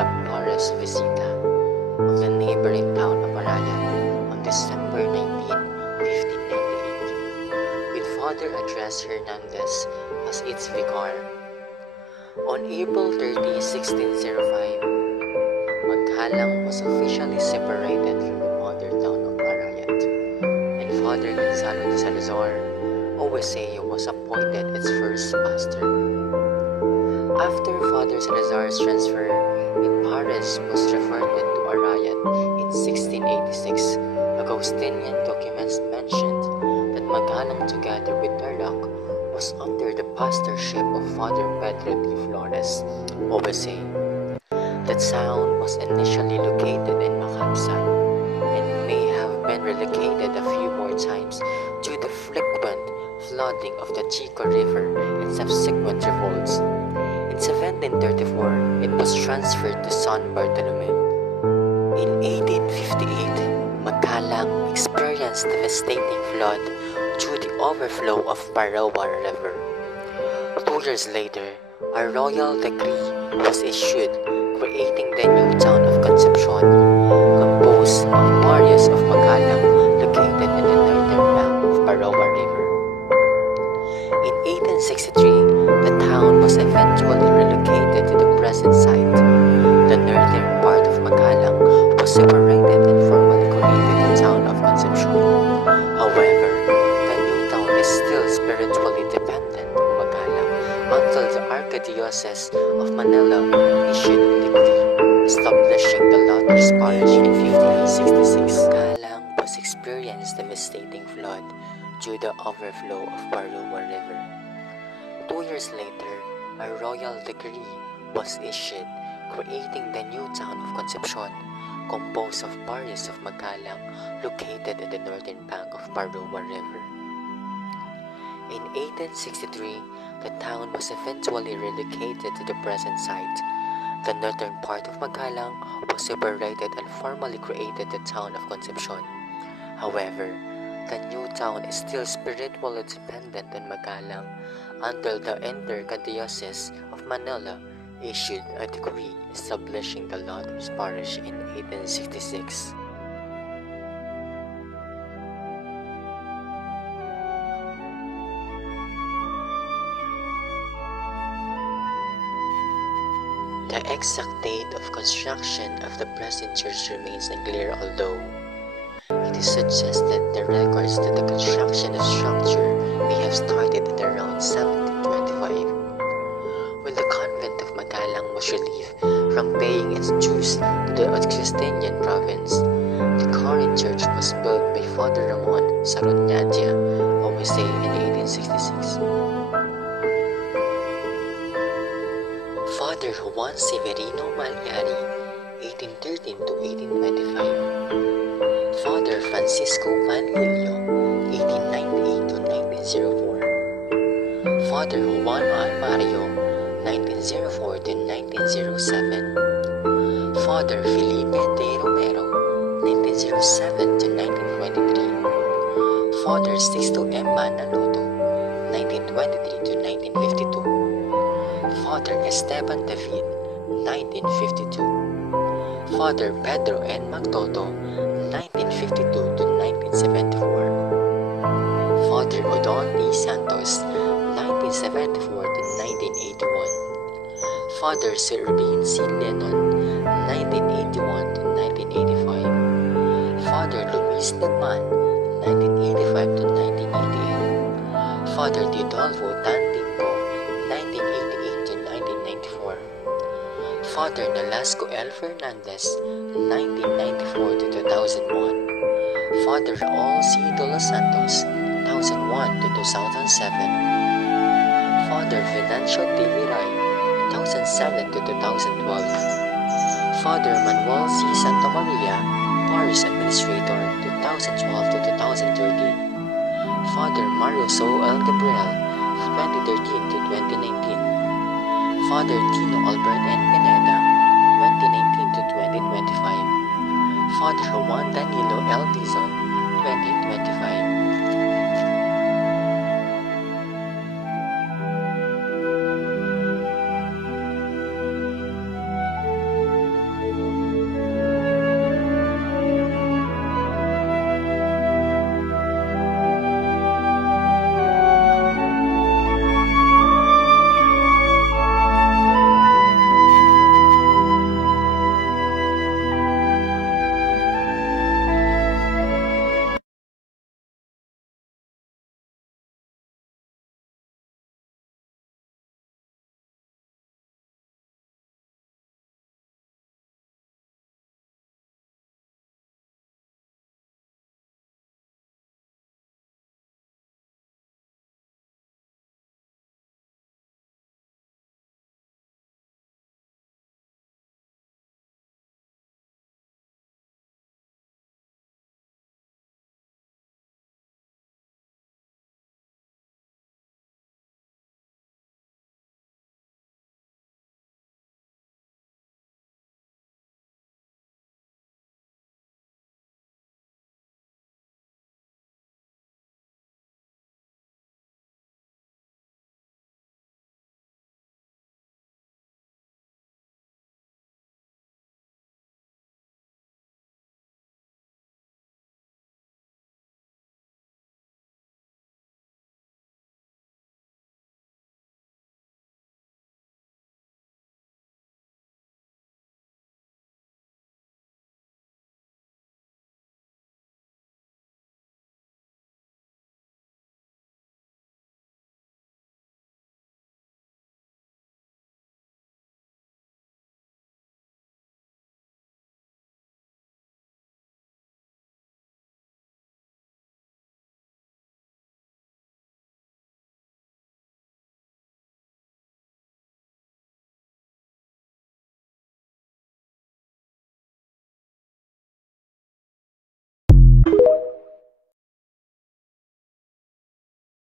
sa Flores Visita of the neighboring town of Arayat on December 19, 1598, with Father Andres Hernandez as its vicar. On April 30, 1605, Maghalang was officially separated from the mother town of Arayat, and Father Gonzalo de Salazar, OSA, was appointed its first pastor. After Father Salazar's transfer, Pares was reverted to Arayat in 1686. Augustinian documents mentioned that Maghalang, together with Tarlac, was under the pastorship of Father Pedro de Flores, OSA. That town was initially located in Macabsan and may have been relocated a few more times due to the frequent flooding of the Chico River and subsequent revolts. In 1734, it was transferred to San Bartolome. In 1858, Maghalang experienced devastating flood due to the overflow of Parawa River. 2 years later, a royal decree was issued creating the new town of Concepcion, composed of barrios of Maghalang located in the northern bank of Parawa River. In 1863, the town was eventually relocated to the present site. The northern part of Maghalang was separated and formally created the town of Concepcion. However, the new town is still spiritually dependent on Maghalang until the Archdiocese of Manila issued a decree establishing the latter's parish in 1566. Maghalang was experienced devastating flood due to the overflow of Parawa River. 2 years later, a royal decree was issued creating the new town of Concepcion, composed of barrios of Maghalang located in the northern bank of Parawa River. In 1863, the town was eventually relocated to the present site. The northern part of Maghalang was separated and formally created the town of Concepcion. However, the new town is still spiritually dependent on Maghalang until the Archdiocese of Manila issued a decree establishing the latter's parish in 1866. The exact date of construction of the present church remains unclear, although it is suggested the records that the construction of structure may have started at around 1725. When the convent of Maghalang was relieved from paying its dues to the Augustinian province, the current church was built by Father Ramon Saronyadia, OSA, in 1866. Father Juan Severino Malyari, 1813 to 1825. Father Francisco Manlilio, 1898 to 1904. Father Juan Mario, 1904 to 1907. Father Felipe de Romero, 1907 to 1923. Father Sixto M. Manaloto, 1923 to 1952. Father Esteban David, 1952. Father Pedro N. Mactoto, 1952 to 1974. Father Odon P. Santos, 1974 to 1981. Father Sir Rubin C. Lennon, 1981 to 1985. Father Luis Nagman, 1985 to 1988. Father Teodolfo Tantinco, 1988 to 1994. Father Nolasco L. Fernandez, 1994 to 2001. Father Raul C. De Los Santos, 2001 to 2007. Father Venancio D. Viray, 2007 to 2012. Father Manuel C. Santa Maria, Parish Administrator, 2012 to 2013. Father Mario So L. Gabriel, 2013 to 2019. Father Tino Albert N. Pineda, 2019 to 2025. Father Juan Danilo L. Dizon,